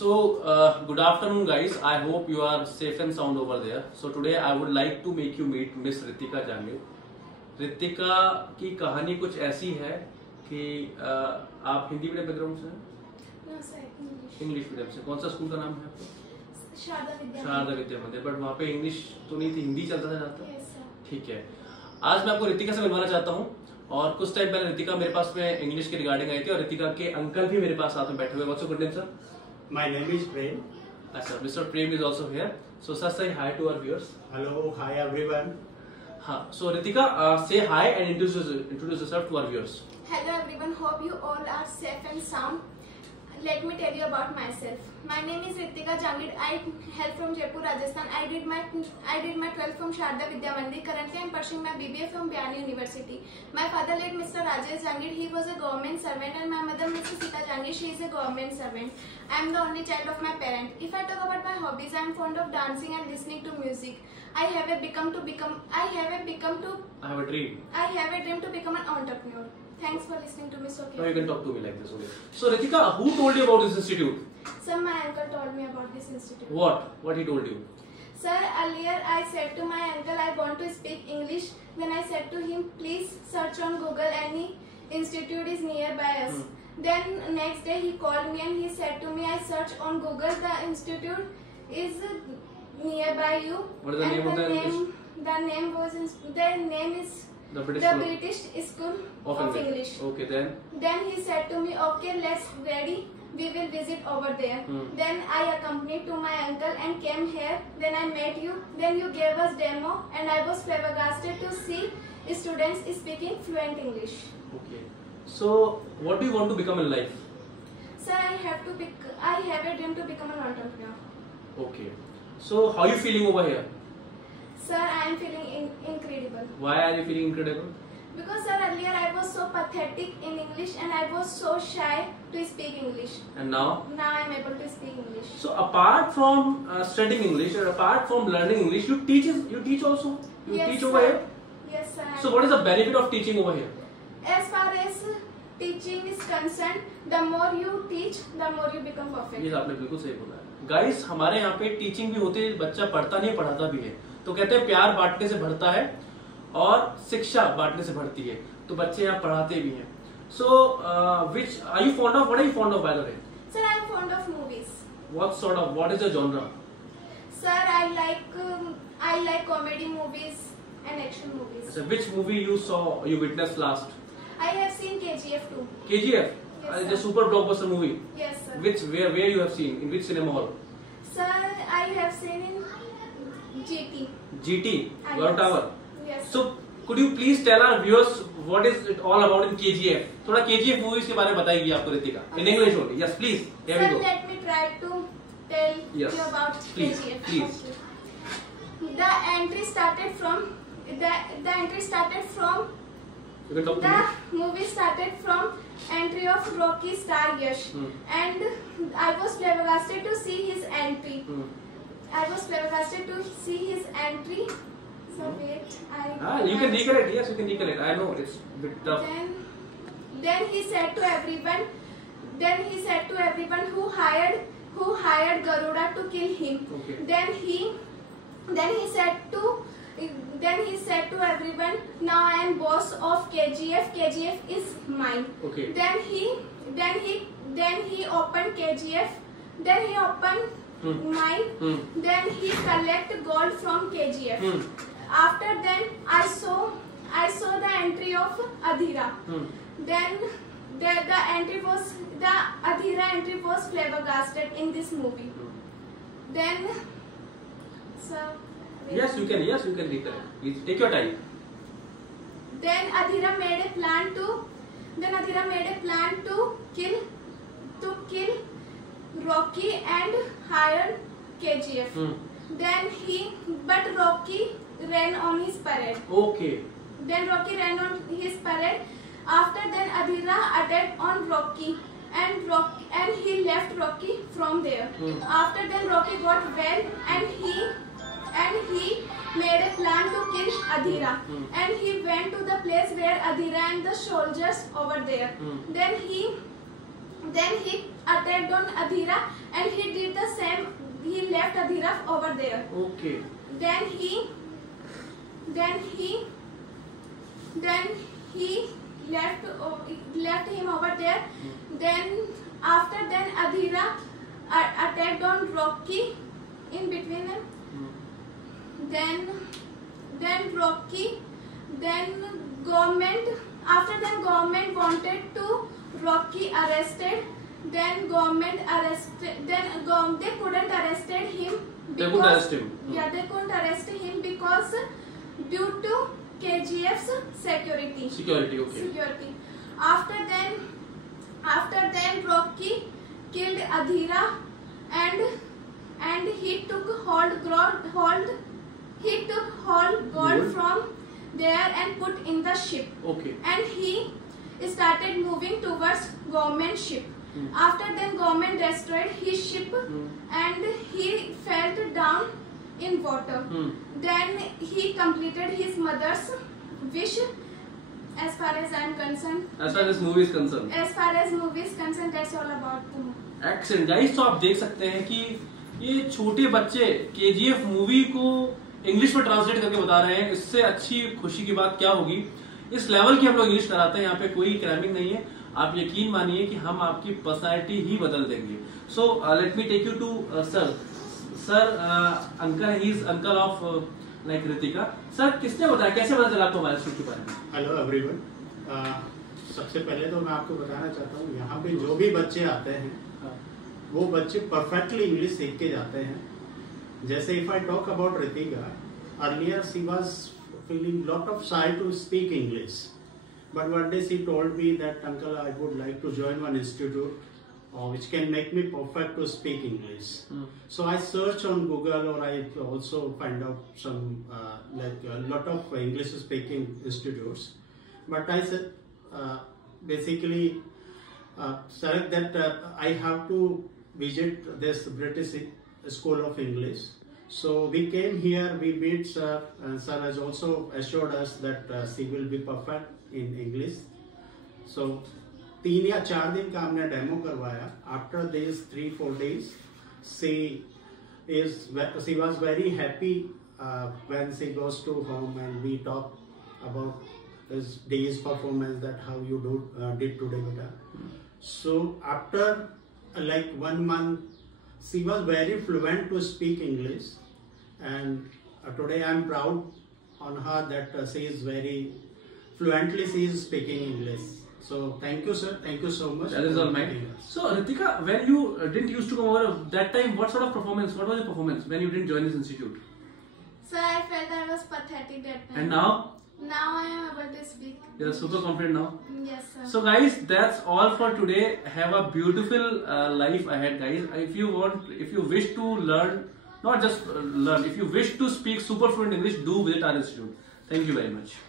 Good afternoon, guys. I hope you are safe and sound over there. So today I would like to make you meet Miss Ritika Jangir. Ritika की कहानी कुछ ऐसी है कि आप Hindi medium background से हैं? इंग्लिश मीडियम से। कौन सा स्कूल का नाम है आपका? शारदा विद्या मंदिर। बट वहाँ पे इंग्लिश तो नहीं थी, हिंदी चलता था ज़्यादा। ठीक है, आज मैं आपको रितिका से मिलवाना चाहता हूँ। और कुछ टाइम पहले रितिका मेरे पास में इंग्लिश के रिगार्डिंग आई थी और रितिका के अंकल भी मेरे पास साथ में बैठे हुए। What's your good name sir? My name is Prem. अच्छा, mister Prem is also here. So sir say hi to our viewers. Hello, hi everyone. हाँ, so Ritika, say hi and introduce yourself to our viewers. Hello everyone, hope you all are safe and sound. Let me tell you about myself. My name is Ritika Jangir. I hail from Jaipur, Rajasthan. I did my 12th from Sharda Vidya Mandir. Currently, I am pursuing my BBA from Biyani University. My father, late Mr. Rajesh Jangir, he was a government servant, and my mother, Mrs. Sita Jangir, she is a government servant. I am the only child of my parent. If I talk about my hobbies, I am fond of dancing and listening to music. I have a dream to become an entrepreneur. Thanks for listening to me so carefully. Now you can talk to me like this, okay? So Ritika, who told you about this institute? Sir, my uncle told me about this institute. What he told you? Sir, earlier I said to my uncle I want to speak English. Then I said to him, please search on Google, any institute is nearby us. Then next day he called me and he said to me, I searched on Google, the institute is nearby you. What is the name of the institute? The name is the British School of English. Okay, Then he said to me, okay, let's ready. We will visit over there. Then I accompanied to my uncle and came here. Then I met you. Then you gave us demo, and I was flabbergasted to see students speaking fluent English. Okay. So what do you want to become in life? Sir, I have a dream to become an entrepreneur. Okay. So how are you feeling over here? Sir, I am feeling incredible. Why are you feeling incredible? Because sir, earlier I was so pathetic in English and I was so shy to speak English. And now? Now I am able to speak English. So apart from studying English or apart from learning English, you teach also? You Yes, teach sir. over here? Yes, sir. So what is the benefit of teaching over here? As far as teaching is concerned, the more you teach, the more you become perfect. ये आपने बिल्कुल सही बोला है। Guys, हमारे यहाँ पे teaching भी होती है, बच्चा पढ़ता नहीं पढ़ाता भी है। तो कहते हैं प्यार बांटने से बढ़ता है और शिक्षा बांटने से बढ़ती है। तो बच्चे यहाँ पढ़ाते भी हैं। So which are you fond of? What are you fond of, by the way? Sir, I am fond of movies. What is the genre? Sir, I like comedy movies and action movies. So which movie you witnessed last? I have seen KGF 2. KGF? Yes, The sir. super blockbuster movie. Yes, sir. Where you have seen? In which cinema hall? Sir, I have seen in GT. GT? Yes. War Tower? Yes. So could you please tell our viewers what is it all about in KGF? थोड़ा KGF movies के बारे में बताइए आपको Ritika. In English only. Yes, please. Here we Sir, go. let me try to tell Yes. you about Please, KGF. please. Okay. The entry started from You can talk to the me. movie started from entry of Rocky star Yash, and I was flabbergasted to see his entry. So wait, You can recollect. Yes, you can recollect. I know it's a bit tough. Then he said to everyone who hired Garuda to kill him. Okay. Then he said to everyone, now I am boss of KGF. KGF is mine. Okay. Then he opened KGF. Then he opened mine. Then he collect gold from KGF. After then I saw the entry of Adhira. Then the Adhira entry was flabbergasted in this movie. Then Yes, you can recollect. Please take your time. Then Adhira made a plan to kill Rocky and hired KGF. But Rocky ran on his parade. Okay. Then Rocky ran on his parade. After then Adhira attacked on Rocky and he left Rocky from there. After then Rocky got well and he made a plan to kill Adhira, and he went to the place where Adhira and the soldiers over there. Then Then he attacked on Adhira and he did the same. He left Adhira over there. Okay. Then he left him over there. Then Adhira attacked on Rocky in between them. Then Rocky. Then government. After that, government wanted to Rocky arrested. Then government arrested. Then they couldn't arrested him. They couldn't arrest him. Yeah, they couldn't arrest him because due to KGF's security. Security, okay. Security. After then, Rocky killed Adhira and he took gold from there and put in the ship. Okay. And he started moving towards government ship. After then, government destroyed his ship and he fell down in water. Then he completed his mother's wish. As far as I am concerned. As far as movie is concerned. As far as movie is concerned, that's all about the movie. Excellent guys, तो आप देख सकते हैं कि ये छोटे बच्चे KGF movie को इंग्लिश में ट्रांसलेट करके बता रहे हैं। इससे अच्छी खुशी की बात क्या होगी। इस लेवल की हम लोग इंग्लिश कराते हैं, यहाँ पे कोई क्रैमिंग नहीं है। आप यकीन मानिए कि हम आपकी पर्सनालिटी ही बदल देंगे। So let me take you to sir uncle, he is uncle of like Ritika. Sir किसने बताया, कैसे पता चला आपको हमारे शो के बारे में? हेलो एवरीवन, सबसे पहले तो मैं आपको बताना चाहता हूँ यहाँ पे जो भी बच्चे आते हैं वो बच्चे परफेक्टली इंग्लिश सीख के जाते हैं। जैसे if I talk about Ritika, earlier she was feeling lot of shy to speak English, but one day she told me that uncle, I would like to join one institute which can make me perfect to speak English. So I search on Google, or I also find out some like a lot of English speaking institutes. But I said basically select that I have to visit this British School of English. So we came here, we meet sir, and sir has also assured us that she will be perfect in English. So 3 या 4 दिन का हमने demo करवाया. After these 3-4 days, she was very happy when she goes to home and we talk about this day's performance, that how you did today beta. So after like 1 month, she was very fluent to speak English, and today I am proud on her that she is very fluently she is speaking English. So thank you sir, thank you so much. That is all right. So Ritika, when you didn't used to come over that time, what sort of performance, what was your performance when you didn't join this institute? So I felt I was pathetic that time. And now? Now I am able to speak. You are super confident now? Yes sir. So guys, that's all for today. Have a beautiful life ahead guys. If you wish to learn, not just learn, if you wish to speak super fluent English, do visit our institute. Thank you very much.